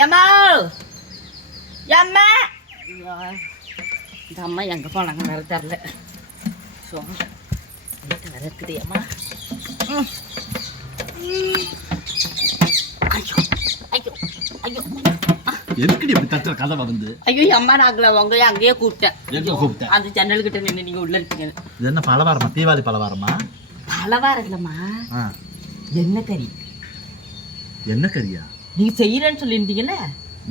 ஏம்மா ஏம்மா இந்த அம்மா எங்கே போனாங்க வேறு தரல. ஸோ வேறு இருக்குது ஏம்மா. ஐயோ ஐயோ ஐயோ எதுக்கடி இப்படி தட்டுற கதை வந்து? ஐயோ அம்மா நாங்கள உங்களையே அங்கேயே கூப்பிட்டேன். எங்கே கூப்பிட்டேன்? அந்த ஜன்னல்கிட்ட நின்று நீங்கள் உள்ள இருக்கீங்க. இது என்ன பலவாரமா? தீபாவளி பலவாரமா? பலவாரம் இல்லைம்மா, என்ன கறி. என்ன கறியா? நீங்க செய்யறேன்னு சொல்லியிருந்தீங்கல்ல.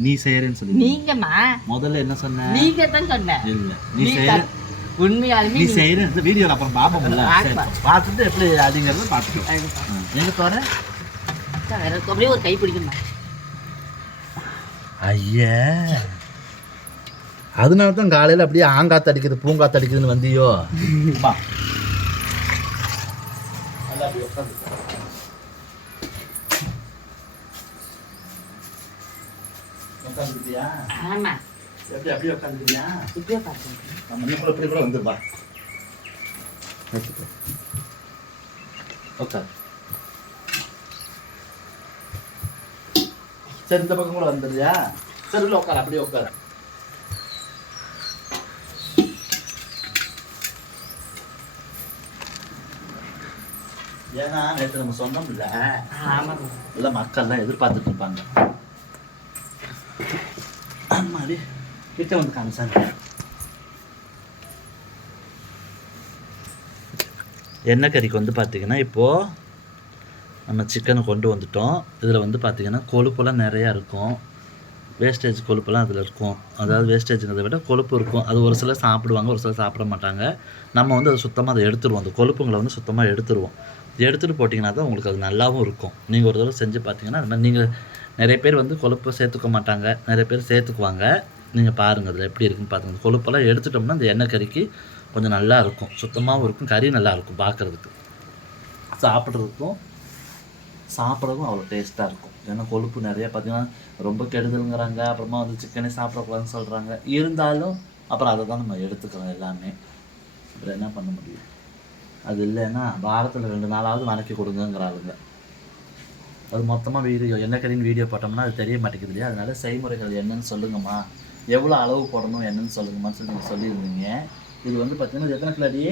நீ செய்யறேன்னு சொல்லி நீங்கம்மா முதல்ல என்ன சொன்ன? நீங்க தான் சொன்ன. இல்ல நீ செய்யற உண்மையாலுமே நீ செய்யற இந்த வீடியோல அப்புறம் பாப்போம்ல. பார்த்துட்டு எப்படி அதுங்கிறத பார்த்துக்கலாம். எங்க போற? அப்படியே ஒரு கை பிடிக்குமா? ஐயா, அதனால தான் காலையில் அப்படியே ஆங்காத்து அடிக்குது பூங்காத்து அடிக்குதுன்னு வந்தியோ? உட்காந்துக்கிட்டியா? ஆமா. எப்படி அப்படியே உட்காந்துக்கிட்டியா? இப்படியே பார்த்து நம்ம நீ கூட இப்படி கூட வந்துருப்பா. உட்கார். சரி, இந்த பக்கம் கூட வந்துடுறியா? சரி, உள்ள உட்கார், அப்படியே உட்கார். ஏன்னா நேற்று நம்ம சொன்னோம் இல்ல, இல்ல மக்கள்லாம் எதிர்பார்த்துட்டு இருப்பாங்க. மாதிரி கிட்ட வந்து காமிச்சாங்க. எண்ணெய் கறிக்கு வந்து பார்த்தீங்கன்னா இப்போது நம்ம சிக்கனை கொண்டு வந்துட்டோம். இதில் வந்து பார்த்திங்கன்னா கொழுப்பெல்லாம் நிறையா இருக்கும். வேஸ்டேஜ் கொழுப்பெல்லாம் அதில் இருக்கும். அதாவது வேஸ்டேஜுங்கிறத விட கொழுப்பு இருக்கும். அது ஒரு சிலர் சாப்பிடுவாங்க, ஒரு சிலர் சாப்பிட மாட்டாங்க. நம்ம வந்து அதை சுத்தமாக அதை எடுத்துருவோம். அந்த கொழுப்புங்களை வந்து சுத்தமாக எடுத்துருவோம். எடுத்துகிட்டு போட்டிங்கன்னா தான் உங்களுக்கு அது நல்லாவும் இருக்கும். நீங்கள் ஒரு தடவை செஞ்சு பார்த்தீங்கன்னா அது மாதிரி நீங்கள் நிறைய பேர் வந்து கொழுப்பு சேர்த்துக்க மாட்டாங்க, நிறைய பேர் சேர்த்துக்குவாங்க. நீங்கள் பாருங்கள் அதில் எப்படி இருக்குன்னு பார்த்துங்க. கொழுப்பெல்லாம் எடுத்துட்டோம்னா அந்த எண்ணெய் கறிக்கு கொஞ்சம் நல்லா இருக்கும், சுத்தமாகவும் இருக்கும், கறி நல்லாயிருக்கும் பார்க்குறதுக்கு, சாப்பிட்றதும் அவ்வளோ டேஸ்ட்டாக இருக்கும். ஏன்னா கொழுப்பு நிறையா பார்த்திங்கன்னா ரொம்ப கெடுதலுங்கிறாங்க. அப்புறமா வந்து சிக்கனே சாப்பிடக்கூடாதுன்னு சொல்கிறாங்க. இருந்தாலும் அப்புறம் அதை தான் நம்ம எடுத்துக்கிறோம் எல்லாமே. அப்புறம் என்ன பண்ண முடியும்? அது இல்லைன்னா வாரத்தில் 2 நாளாவது வணக்கி கொடுங்கங்கிறாளுங்க. அது மொத்தமாக வீடியோ எண்ணெய் கறின்னு வீடியோ போட்டோம்னா அது தெரிய மாட்டேங்குது இல்லையா? அதனால செய்முறைகள் என்னன்னு சொல்லுங்கம்மா, எவ்வளோ அளவு போடணும் என்னன்னு சொல்லுங்கம்மான்னு சொல்லி நீங்கள் சொல்லியிருந்தீங்க. இது வந்து பார்த்தீங்கன்னா எத்தனை கிலோ அடி?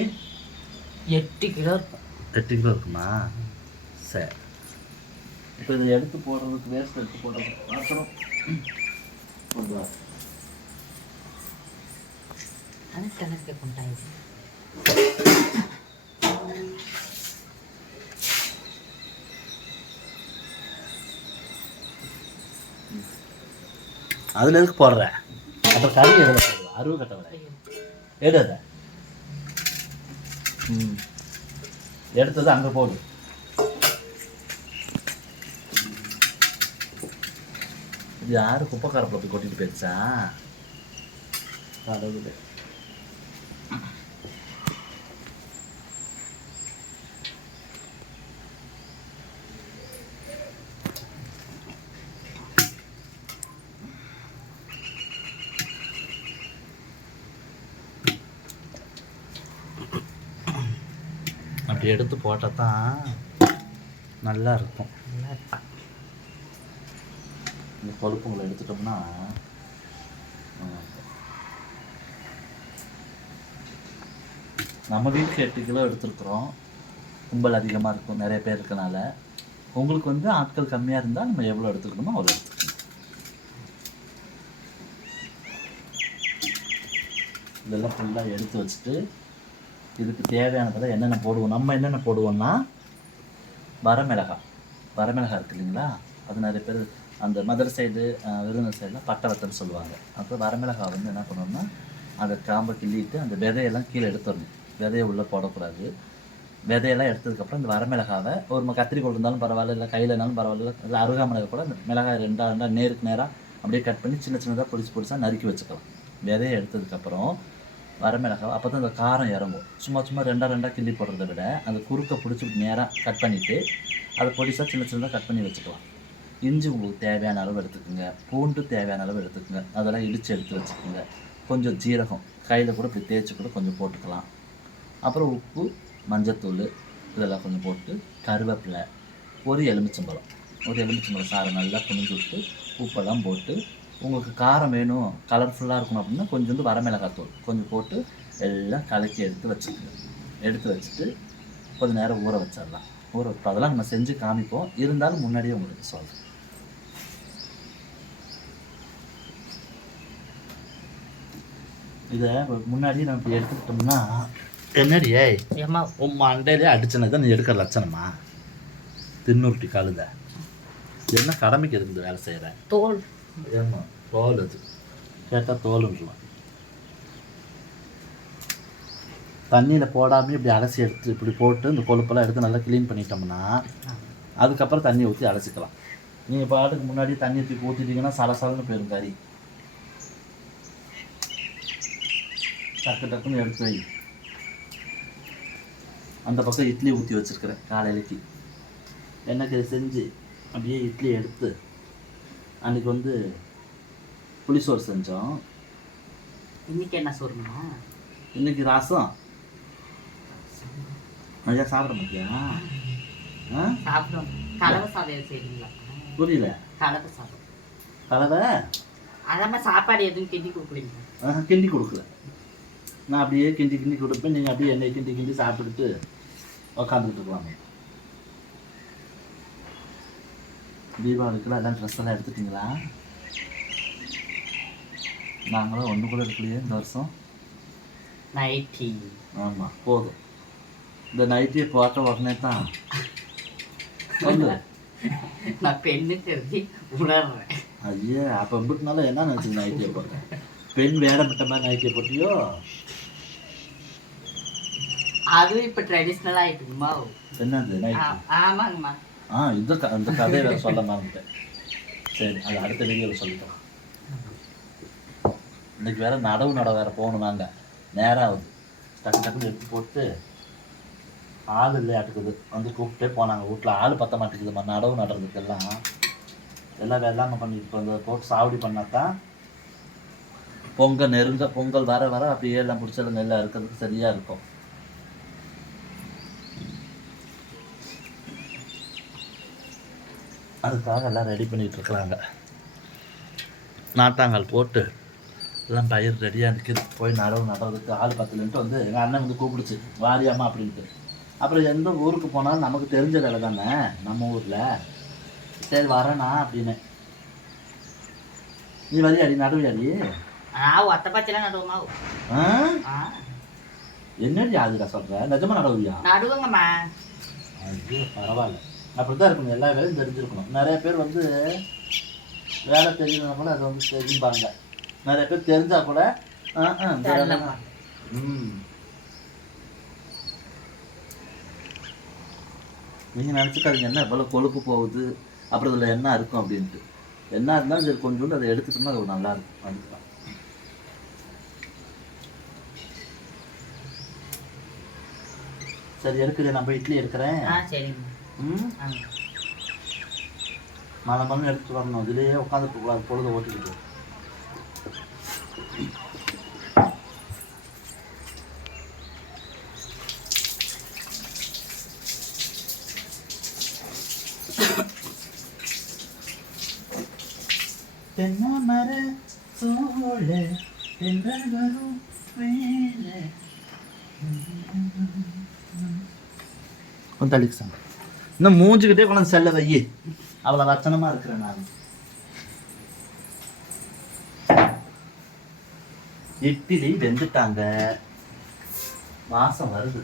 8 கிலோ இருக்கும். 8 கிலோ இருக்குமா? சரி, இப்போ இதை எடுத்து போடுறதுக்கு வேஸ்ட் எடுத்து போடுறதுக்கு அப்புறம் கணக்கு கொண்டாயிடுச்சு. அதில் எதுக்கு போடுற? அப்புறம் கறி எதில் போடுவேன்? அருவு கட்ட விட எடு. அதை எடுத்தது அங்கே போடு. இது யாரு குப்பைக்காரப்பில் போய் கொட்டிட்டு போயிடுச்சா? கடவுளே. அப்படி எடுத்து போட்டால் தான் நல்லா இருக்கும். இந்த கொழுப்புங்களை எடுத்துட்டோம்னா நம்ம வீட்டுக்கு 8 கிலோ எடுத்துருக்குறோம். கும்பல் அதிகமாக இருக்கும், நிறைய பேர் இருக்கனால. உங்களுக்கு வந்து ஆட்கள் கம்மியாக இருந்தால் நம்ம எவ்வளோ எடுத்துக்கணுமோ அவ்வளோ எடுத்துக்கணும். இதெல்லாம் ஃபுல்லாக எடுத்து வச்சுட்டு இதுக்கு தேவையானதெல்லாம் என்னென்ன போடுவோம். நம்ம என்னென்ன போடுவோம்னா வரமிளகாய் இருக்குது இல்லைங்களா? அது நிறைய பேர் அந்த மதுரை சைடு விருதுநகர் சைடில் பட்டை வத்தன்னு சொல்லுவாங்க. அப்புறம் வரமிளகாய் வந்து என்ன பண்ணணும்னா அதை காம்பை கிள்ளிட்டு அந்த விதையெல்லாம் கீழே எடுத்துடணும். விதையை உள்ளே போடக்கூடாது. விதையெல்லாம் எடுத்ததுக்கப்புறம் இந்த வரமிளகாவை ஒரு கத்திரிக்கோள் இருந்தாலும் பரவாயில்ல, இல்லை கையிலனாலும் பரவாயில்ல, இல்லை அருகாமிளகாய் கூட அந்த மிளகாய் ரெண்டாக நேருக்கு நேராக அப்படியே கட் பண்ணி சின்ன சின்னதாக பொடிசாக நறுக்கி வச்சுக்கலாம். விதையை எடுத்ததுக்கப்புறம் வரமிளகாய் அப்போ தான் அந்த காரம் இறங்கும். சும்மா ரெண்டாக கிள்ளி போடுறத விட அந்த குறுக்கை பிடிச்சி நேராக கட் பண்ணிவிட்டு அதை பொடிசாக சின்னதாக கட் பண்ணி வச்சுக்கலாம். இஞ்சி உங்களுக்கு தேவையான அளவு எடுத்துக்கோங்க, பூண்டு தேவையான அளவு எடுத்துக்கோங்க, அதெல்லாம் இடித்து எடுத்து வச்சுக்கோங்க. கொஞ்சம் ஜீரகம் கையில் கூட இப்படி தேய்ச்சி கூட கொஞ்சம் போட்டுக்கலாம். அப்புறம் உப்பு, மஞ்சத்தூள் இதெல்லாம் கொஞ்சம் போட்டு, கருவேப்பிலை, ஒரு எலுமிச்சம்பழம் ஒரு எலுமிச்சம்பழம் சாறை நல்லா புழிஞ்சு விட்டு உப்பெல்லாம் போட்டு உங்களுக்கு காரம் வேணும் கலர்ஃபுல்லாக இருக்கணும் அப்படின்னா கொஞ்சோண்டு வரமிளகாத்தூள் கொஞ்சம் போட்டு எல்லாம் கலக்கி எடுத்து வச்சுக்கோங்க. எடுத்து வச்சுட்டு கொஞ்சம் நேரம் ஊற வச்சிடலாம். ஊற வைப்போம். அதெல்லாம் நம்ம செஞ்சு காமிப்போம். இருந்தாலும் முன்னாடியே உங்களுக்கு சொல்கிறேன். இதை முன்னாடியே நம்ம இப்படி எடுத்துக்கிட்டோம்னா என்னடி ஏம்மா உன் மண்டையிலே அடிச்சனதை நீ எடுக்கிற லட்சணமா தின்னுருட்டி கழுத என்ன கடமைக்கு இருந்து வேலை செய்கிறேன் தோல் ஏமா தோல் அது கேட்டால் தோலுன்றான். தண்ணியில் போடாமல் இப்படி அலசி எடுத்து இப்படி போட்டு இந்த கொழுப்பெல்லாம் எடுத்து நல்லா க்ளீன் பண்ணிட்டோம்னா அதுக்கப்புறம் தண்ணி ஊற்றி அலசிக்கலாம். நீங்கள் பாட்டுக்கு முன்னாடி தண்ணி ஊற்றி ஊற்றிட்டீங்கன்னா சலசலன்னு போயிடும் கறி. டக்கு டக்குன்னு எடுத்து வை. அந்த பக்கம் இட்லி ஊற்றி வச்சுருக்கிறேன் காலையிலக்கு. எண்ணெய் செஞ்சு அப்படியே இட்லி எடுத்து அன்றைக்கி வந்து புளிசோறு செஞ்சோம். இன்னைக்கு என்ன சோறுமா? இன்னைக்கு ரசம். ஐயா சாப்பிட மாட்டியா? சாப்பிடும். கலவை சாதம் செய்வீங்களா? புரியல. கலவை சாதம். கலவை அதாம சாப்பாடு எதுவும் கிண்டி கொடுக்குறீங்க? கிண்டி கொடுக்கல. நான் அப்படியே கிண்டி கிண்டி கொடுப்பேன். நீங்கள் அப்படியே எண்ணெய் கிண்டி கிண்டி சாப்பிட்டுட்டு உக்காந்துக்கிட்டு இருக்கலாமே. தீபாவளிக்கெல்லாம் எல்லாம் ட்ரெஸ் எல்லாம் எடுத்துட்டிங்களா? நாங்களும் ஒன்று கூட எடுக்கலையே இந்த வருஷம். நைட்டி. ஆமாம் போதும். இந்த நைட்டியை போட்ட உடனே தான் நான் பெண்ணுக்கு உணர்றேன். ஐயா அப்போ எப்படினாலும் என்ன நினச்சி நைட்டியை போட்டேன்? பெண் வேடப்பட்ட மாதிரி நைட்டியை போட்டியோ? அதுவும் இப்போ ட்ரெடிஷ்னலாக ஆகிட்டுங்கம்மா. என்னது நைட்டி? ஆமாங்கம்மா. இந்த கதையை வேறு சொல்ல மறந்துட்டேன். சரி அது அடுத்த வீடியோவில் சொல்லிட்டோம். இன்றைக்கி வேறு நடவு வேறு போகணும். நாங்கள் நேரம் ஆகுது. டக்கு டக்குன்னு எடுத்து போட்டு ஆள் இல்லையாட்டுக்குது வந்து கூப்பிட்டே போனாங்க. வீட்டில் ஆள் பற்ற மாட்டேங்குதுமா நடவு நடுறதுக்கெல்லாம். எல்லாம் வெள்ளாமை பண்ணிட்டு வந்து போட்டு சாவடி பண்ணாதான் பொங்கல் வர வர அப்படியே எல்லாம் பிடிச்சது நெல்லை இருக்கிறதுக்கு சரியாக இருக்கும். அதுக்காக எல்லாம் ரெடி பண்ணிகிட்டு இருக்கிறாங்க. நாட்டாங்கால் போட்டு எல்லாம் பயிர் ரெடியாக நிற்கிது. போய் நடுறதுக்கு ஆள் பத்தலன்ட்டு வந்து எங்கள் அண்ணன் வந்து கூப்பிடுச்சு வாரியாமா அப்படின்ட்டு. அப்புறம் எந்த ஊருக்கு போனாலும் நமக்கு தெரிஞ்ச வேலை தானே நம்ம ஊரில். சரி வரேண்ணா அப்படின்னு. நீ வரியாடி நடுவியாடி? ஒத்த பச்சைலாம் நடுவோமா? என்னடி அதுக்கா சொல்கிற? நிஜமா நடுவியா? நடுவுங்கம்மா. ஐயோ பரவாயில்ல. அப்படி தான் இருக்கணும். எல்லா வேலையும் தெரிஞ்சிருக்கணும். நிறைய பேர் வந்து வேலை தெரிஞ்சதுனா கூட அது வந்து தெரிஞ்சுப்பாங்க. நிறைய பேர் தெரிஞ்சால் கூட நீங்கள் நினச்சிக்காதீங்க என்ன இவ்வளோ கொழுப்பு போகுது அப்புறம் இதில் என்ன இருக்கும் அப்படின்ட்டு. என்ன இருந்தாலும் சரி கொஞ்சோண்டு அதை எடுத்துட்டோம்னா அது நல்லா இருக்கும். அதுதான் சரி எடுக்கிறேன். நான் போய் இட்லி எடுக்கிறேன். சரிங்க. மழை எடுத்துட்டு வரணும். இதுலேயே உட்காந்துட்டு பொழுது ஓட்டிக்கிட்டு. தென்னமர சோழ தென்றலும் இன்னும் மூஞ்சுக்கிட்டே கொண்டு செல்ல வை. அவ்வளோ லட்சணமா இருக்கிறேன் நான். இட்லி வெந்துட்டாங்க. வாசம் வருது.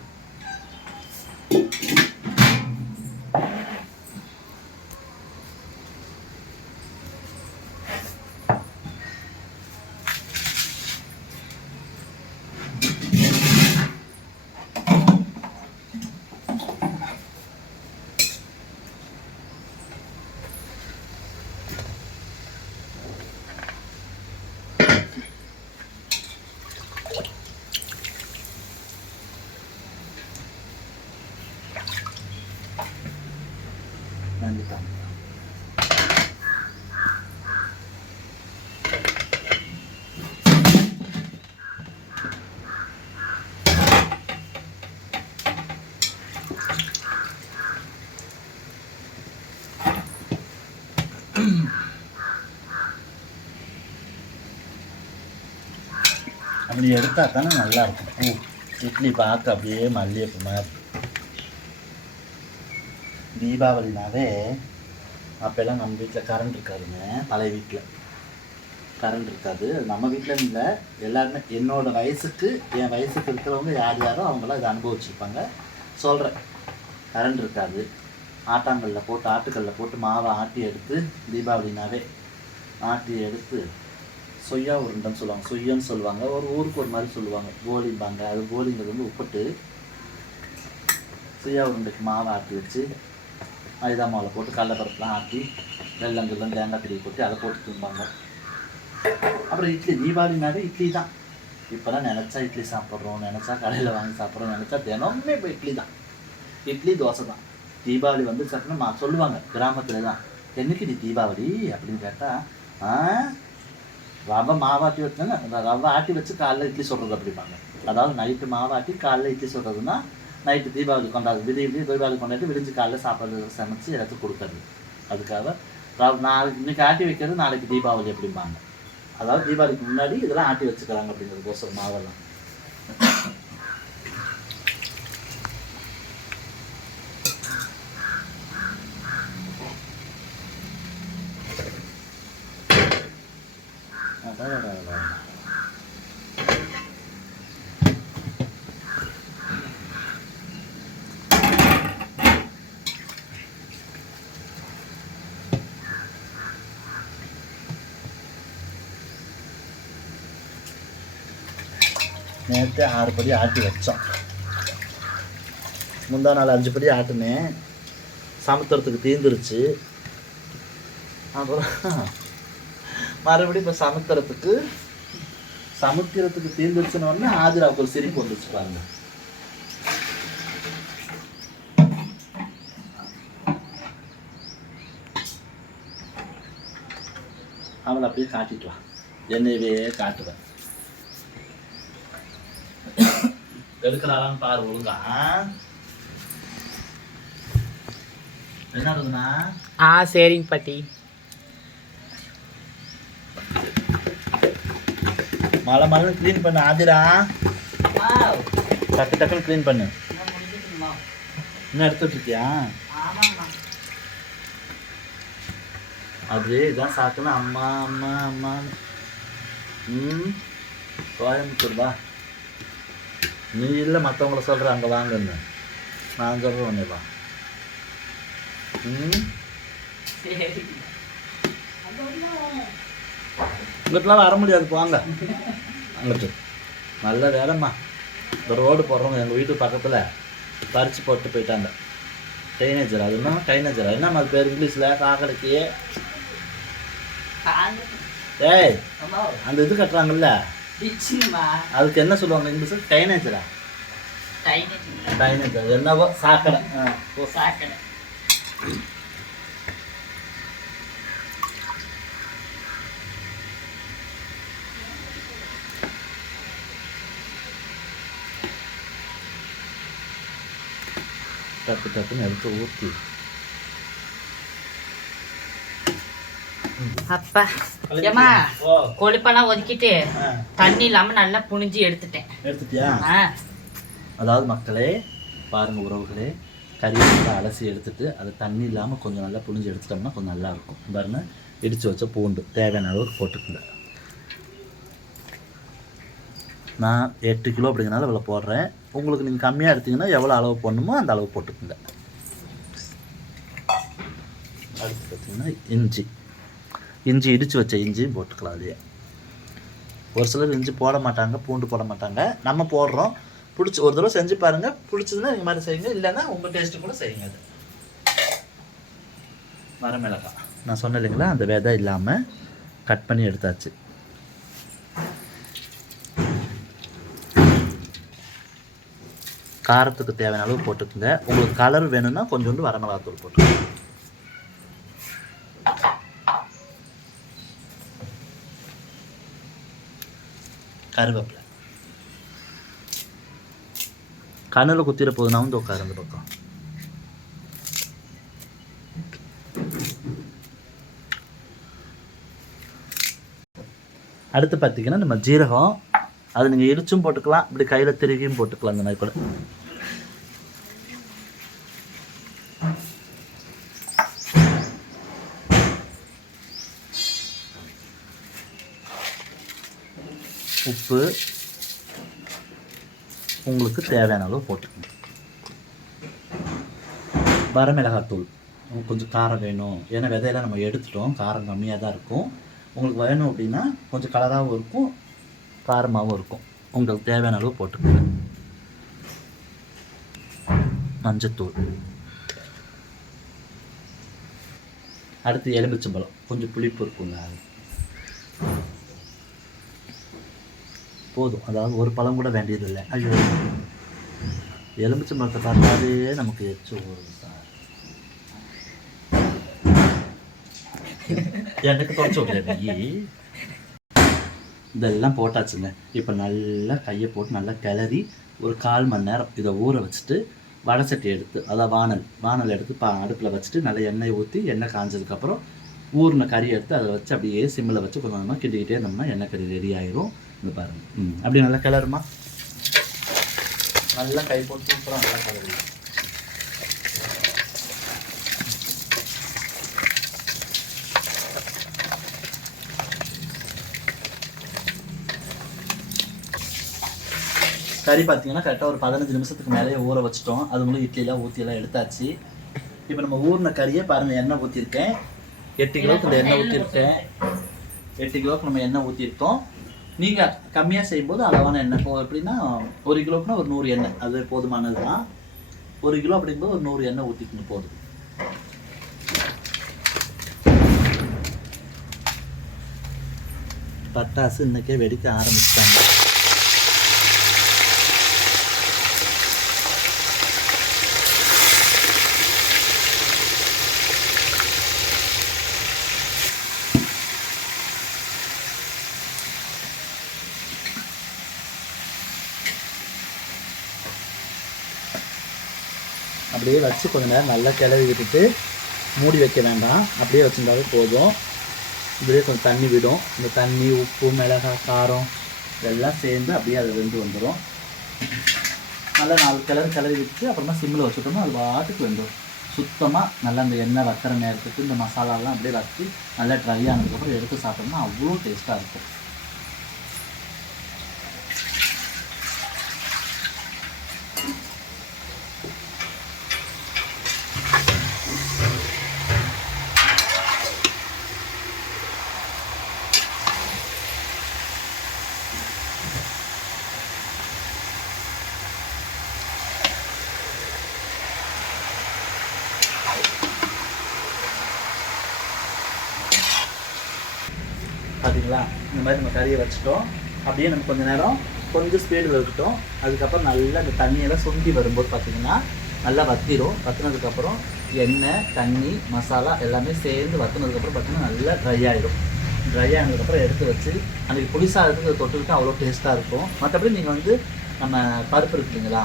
இப்படி எடுத்தா தானே நல்லாயிருக்கும். இட்லி பார்க்க அப்படியே மல்லிகைப்பூ மாதிரி. தீபாவளினாவே அப்போல்லாம் நம்ம வீட்டில் கரண்ட் இருக்காதுங்க. பழைய வீட்டில் கரண்ட் இருக்காது. நம்ம வீட்டில் இல்லை, எல்லாருமே என்னோடய வயசுக்கு என் வயசுக்கு இருக்கிறவங்க யார் யாரோ அவங்களாம் இதை அனுபவிச்சுருப்பாங்க. சொல்கிறேன், கரண்ட் இருக்காது. ஆட்டாங்கல்லில் போட்டு ஆட்டுக்கல்லில் போட்டு மாவை ஆட்டி எடுத்து தீபாவளினாவே ஆட்டி எடுத்து சொய்யா உருண்டைன்னு சொல்லுவாங்க, சொய்யன்னு சொல்லுவாங்க. ஒரு ஊருக்கு ஒரு மாதிரி சொல்லுவாங்க, கோலிம்பாங்க. அது கோலிங்கிறது வந்து உப்புட்டு சொய்யா உருண்டைக்கு மாவை ஆட்டி வச்சு மைதா மாவில் போட்டு கடலைப்பருப்புலாம் ஆட்டி வெள்ளங்கெல்லாம் தேங்காய் திருவி போட்டு அதை போட்டு தின்பாங்க. அப்புறம் இட்லி, தீபாவளினாவே இட்லி தான். இப்போலாம் நினச்சா இட்லி சாப்பிட்றோம், நினச்சா கடையில் வாங்கி சாப்பிட்றோம், நினச்சா தினமுமே இப்போ இட்லி தான், இட்லி தோசை தான். தீபாவளி வந்து சட்டுன்னு சொல்லுவாங்க கிராமத்தில் தான், என்னைக்கு நீ தீபாவளி அப்படின்னு கேட்டால், ரவை மாவாட்டி வச்சுன்னா ரவை ஆட்டி வச்சு காலைல இட்லி சுடுறது அப்படிம்பாங்க. அதாவது நைட்டு மாவாட்டி காலைல இட்லி சுடுறதுன்னா நைட்டு தீபாவளி கொண்டாடுறது, விடிய தீபாவளி கொண்டாடி விடிஞ்சு காலையில் சாப்பாடு சமைச்சு எல்லாத்துக்கும் கொடுக்கறது. அதுக்காக நாளைக்கு இன்னைக்கு ஆட்டி வைக்கிறது நாளைக்கு தீபாவளி அப்படிம்பாங்க. அதாவது தீபாவளிக்கு முன்னாடி இதெல்லாம் ஆட்டி வச்சுக்கிறாங்க அப்படிங்கிறதுக்கோசரம் மாவெல்லாம். நேற்று 6 படி ஆட்டி வச்சோம். முந்தா நாள் 5 படி ஆட்டினேன், சமுத்திரத்துக்கு தீர்ந்துருச்சு. அப்புறம் மறுபடியும் இப்போ சமுத்திரத்துக்கு தீர்ந்துருச்சுன்னு ஆதிராவுக்கு ஒரு சிரிப்பு வந்துச்சு பாருங்க. அவளை அப்படியே காட்டிட்டுவான், என்னையவே காட்டுவேன். எடுக்கிறாளான்னு பாரு ஒழுங்கா. என்ன இருக்குதுண்ணா? சரிங்க பாட்டி. மழை மழைன்னு க்ளீன் பண்ணு ஆதிரா, டக்கு டக்குன்னு க்ளீன் பண்ணு. இன்னும் எடுத்துட்டு இருக்கியா? அப்படியே இதான் சாக்குன்னு அம்மா அம்மா அம்மான்னு. கோயம்புத்தூர் வா, நீ இல்லை மற்றவங்கள சொல்கிற அங்கே வாங்கன்னு, நான் சொல்கிறேன் உடனே வா. இங்கிட்டலாம் வர முடியாது, போங்க அங்கிட்டு. நல்ல வேலைம்மா, இந்த ரோடு போடுறவங்க எங்கள் வீட்டு பக்கத்தில் பறித்து போட்டு போயிட்டாங்க. டைனேஜர், அது என்ன டைனேஜரா, என்ன அது பேர் இங்கிலீஷில்? காக்கடைக்கு ஏய் அந்த இது கட்டுறாங்கல்ல, அதுக்கு என்ன சொல்லுவாங்க இங்கிலீஷ்? டைனேஜரா? டைனேஜர் என்னவோ சாக்கடை. சாக்கடை. டப்பு டப்புன்னு எடுத்து ஊற்றி. அப்பா ஏமா கொழுப்பெல்லாம் ஒதுக்கிட்டு தண்ணி இல்லாம நல்லா புனிஞ்சு எடுத்துட்டியா? அதாவது மக்களே பாருங்க உறவுகளே, கறியை அலசி எடுத்துட்டு அதை தண்ணி இல்லாமல் கொஞ்சம் நல்லா புனிஞ்சு எடுத்துட்டோம்னா கொஞ்சம் நல்லா இருக்கும். பாருங்க, இடித்து வச்ச பூண்டு தேவையான அளவுக்கு போட்டுக்குங்க. நான் 8 கிலோ அப்படிங்கிறனால இவ்வளோ போடுறேன். உங்களுக்கு நீங்கள் கம்மியாக எடுத்தீங்கன்னா எவ்வளோ அளவு போடணுமோ அந்த அளவு போட்டுக்குங்க. அடுத்து பார்த்தீங்கன்னா இஞ்சி இடித்து வச்ச இஞ்சியும் போட்டுக்கலாம். அதுலேயே ஒரு சிலர் இஞ்சி போட மாட்டாங்க, பூண்டு போட மாட்டாங்க. நம்ம போடுறோம். பிடிச்சி ஒரு தடவை செஞ்சு பாருங்கள், பிடிச்சதுன்னா இந்த மாதிரி செய்யுங்க, இல்லைன்னா உங்கள் டேஸ்ட்டு கூட செய்யுங்க. அது வரமிளகாய் நான் சொன்னேன் இல்லைங்களா, அந்த விதை இல்லாமல் கட் பண்ணி எடுத்தாச்சு. காரத்துக்கு தேவையான அளவு போட்டுக்குங்க. உங்களுக்கு கலர் வேணும்னா கொஞ்சோண்டு வரமிளகாத்தூள் போட்டுக்கோங்க. கருவேப்பிலை கண்ணில் குத்திர போகுதுன்னா வந்து உட்காரு அந்த பக்கம். அடுத்து பார்த்தீங்கன்னா நம்ம ஜீரகம், அது நீங்கள் இடிச்சும் போட்டுக்கலாம், இப்படி கையில் திருவியும் போட்டுக்கலாம். இந்த மாதிரி கூட உப்பு உங்களுக்கு தேவையான அளவு போட்டுக்கணும். வரமிளகாத்தூள் கொஞ்சம் காரம் வேணும், ஏன்னா விதையெல்லாம் நம்ம எடுத்துட்டோம், காரம் கம்மியாக தான் இருக்கும். உங்களுக்கு வேணும் அப்படின்னா கொஞ்சம் கலராகவும் இருக்கும், காரமாகவும் இருக்கும். உங்களுக்கு தேவையான அளவு போட்டுக்கோங்க. மஞ்சத்தூள், அடுத்து எலுமிச்சம்பழம், கொஞ்சம் புளிப்பு இருக்குங்க, அது போதும். அதாவது ஒரு பழம் கூட வேண்டியதில்லை. ஐயோ, எலுமிச்சம்பழத்தை பார்த்தாலே நமக்கு எச்சு ஊறும் சார். எனக்கு தொடச்சு விடுறேன். இதெல்லாம் போட்டாச்சுங்க. இப்போ நல்லா கையை போட்டு நல்லா கிளறி ஒரு 1/4 மணி நேரம் இதை ஊற வச்சுட்டு வடை சட்டி எடுத்து, அதாவது வானல் எடுத்து அடுப்பில் வச்சுட்டு நல்லா எண்ணெய் ஊற்றி, எண்ணெய் காஞ்சதுக்கப்புறம் ஊறின கறி எடுத்து அதை வச்சு அப்படியே சிம்மில் வச்சு கொஞ்சம் கொஞ்சமாக கிண்டிக்கிட்டே இருந்தோம்னா எண்ணெய் கறி ரெடி ஆயிரும். இந்த பாருங்கள், அப்படி நல்லா கிளறுமா, நல்லா கை போட்டு சூப்பராக நல்லா கிளறி. கறி பார்த்தீங்கன்னா கரெக்டாக ஒரு 15 நிமிஷத்துக்கு மேலேயே ஊற வச்சிட்டோம். அது மூலம் இட்லியெல்லாம் ஊற்றியெல்லாம் எடுத்தாச்சு. இப்போ நம்ம ஊறின கறியை பாருங்கள், எண்ணெய் ஊற்றிருக்கேன். 8 கிலோவுக்கு இந்த எண்ணெய் ஊற்றிருக்கேன். 8 கிலோவுக்கு நம்ம எண்ணெய் ஊற்றிருக்கோம். நீங்கள் கம்மியாக செய்யும்போது அளவான எண்ணெய். இப்போ எப்படின்னா 1 கிலோக்குன்னா ஒரு 100 எண்ணெய், அது போதுமானது தான். 1 கிலோ அப்படிங்கும்போது ஒரு 100 எண்ணெய் ஊற்றிக்கணும், போதும். பட்டாசு இன்னைக்கே வெடிக்க ஆரம்பிச்சிட்டாங்க. அப்படியே வச்சு கொஞ்சம் நேரம் நல்லா கிளறி விட்டுட்டு மூடி வைக்க வேண்டாம், அப்படியே வச்சுருந்தாவே போதும். இப்படியே கொஞ்சம் தண்ணி விடும். இந்த தண்ணி, உப்பு, மிளகாய், காரம் இதெல்லாம் சேர்ந்து அப்படியே அது வெந்து வந்துடும். நல்லா 4 கிளறி விட்டு அப்புறமா சிம்மில் வச்சுட்டோம்னா அது பாட்டுக்கு வெந்துடும். சுத்தமாக நல்லா அந்த எண்ணெய் வைக்கிற நேரத்துக்கு இந்த மசாலாலாம் அப்படியே வச்சு நல்லா ட்ரை ஆனதுக்கப்புறம் எடுத்து சாப்பிட்டோம்னா அவ்வளோ டேஸ்ட்டாக இருக்கும். பார்த்தீங்களா, இந்த மாதிரி நம்ம கறியை வச்சுட்டோம். அப்படியே நம்ம கொஞ்சம் நேரம் கொஞ்சம் ஸ்பீடு இருக்கட்டும். அதுக்கப்புறம் நல்லா இந்த தண்ணியெல்லாம் சுண்டி வரும்போது பார்த்தீங்கன்னா நல்லா வத்திரும். வற்றினதுக்கப்புறம் எண்ணெய், தண்ணி, மசாலா எல்லாமே சேர்ந்து வற்றினதுக்கப்புறம் பார்த்தீங்கன்னா நல்லா ட்ரை ஆகிடும். ட்ரை ஆனதுக்கப்புறம் எடுத்து வச்சு அன்றைக்கி புளிசாதத்துக்கு தொட்டுக்கிட்டு அவ்வளோ டேஸ்ட்டாக இருக்கும். மற்றபடி நீங்கள் வந்து நம்ம பருப்பு இருக்குங்களா,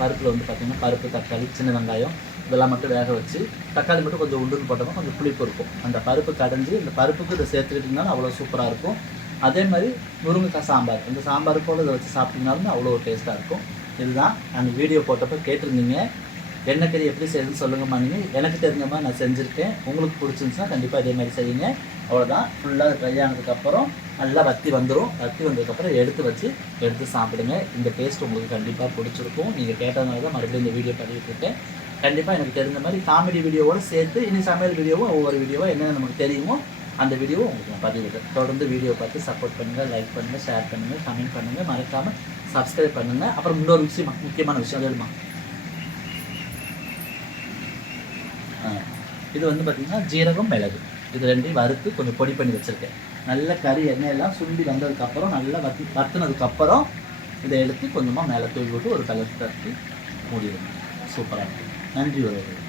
பருப்பில் வந்து பார்த்திங்கன்னா பருப்பு, தக்காளி, சின்ன வெங்காயம் இதெல்லாம் மட்டும் வேக வச்சு, தக்காளி மட்டும் கொஞ்சம் உண்டுன்னு போட்டோம்னா கொஞ்சம் புளிப்பு இருக்கும். அந்த பருப்பு கடைஞ்சி இந்த பருப்புக்கு இதை சேர்த்துக்கிட்டிங்கனாலும் அவ்வளோ சூப்பராக இருக்கும். அதே மாதிரி முருங்கைக்காய் சாம்பார், இந்த சாம்பாருக்கோடு இதை வச்சு சாப்பிட்டிங்கனாலும் அவ்வளோ டேஸ்ட்டாக இருக்கும். இதுதான் அந்த வீடியோ போட்டப்போ கேட்டிருந்தீங்க, எண்ணெய் கறி எப்படி செய்யுதுன்னு சொல்லுங்கம்மா. நீங்கள் எனக்கு தெரிஞ்ச மாதிரி நான் செஞ்சுருக்கேன். உங்களுக்கு பிடிச்சிருந்துச்சுன்னா கண்டிப்பாக இதே மாதிரி செய்யுங்க. அவ்வளோதான். ஃபுல்லாக ட்ரை ஆனதுக்கப்புறம் நல்லா வற்றி வந்துடும். வற்றி வந்ததுக்கப்புறம் எடுத்து சாப்பிடுங்க. இந்த டேஸ்ட் உங்களுக்கு கண்டிப்பாக பிடிச்சிருக்கும். நீங்கள் கேட்டதுனால தான் மறுபடியும் இந்த வீடியோ பண்ணிகிட்ருக்கேன். கண்டிப்பாக எனக்கு தெரிஞ்ச மாதிரி காமெடி வீடியோவோடு சேர்த்து இனி சமையல் வீடியோவும் ஒவ்வொரு வீடியோவாக என்னென்ன நமக்கு தெரியுமோ அந்த வீடியோவும் உங்களுக்கு நான் பதிவிடுறேன். தொடர்ந்து வீடியோ பார்த்து சப்போர்ட் பண்ணுங்கள், லைக் பண்ணுங்கள், ஷேர் பண்ணுங்கள், கமெண்ட் பண்ணுங்கள், மறக்காமல் சப்ஸ்கிரைப் பண்ணுங்கள். அப்புறம் இன்னொரு விஷயம், முக்கியமான விஷயம் அதுமா, இது வந்து பார்த்திங்கன்னா ஜீரகம், மிளகு இது ரெண்டையும் வறுத்து கொஞ்சம் பொடி பண்ணி வச்சுருக்கேன். நல்ல கறி எண்ணெயெல்லாம் சுண்டி வந்ததுக்கப்புறம் நல்லா வற்றினதுக்கப்புறம் இதை எடுத்து கொஞ்சமாக மேலே தூவி விட்டு ஒரு கலர் தட்டி மூடிடுங்க. சூப்பராக இருக்கும். நன்றி உறவுகளே.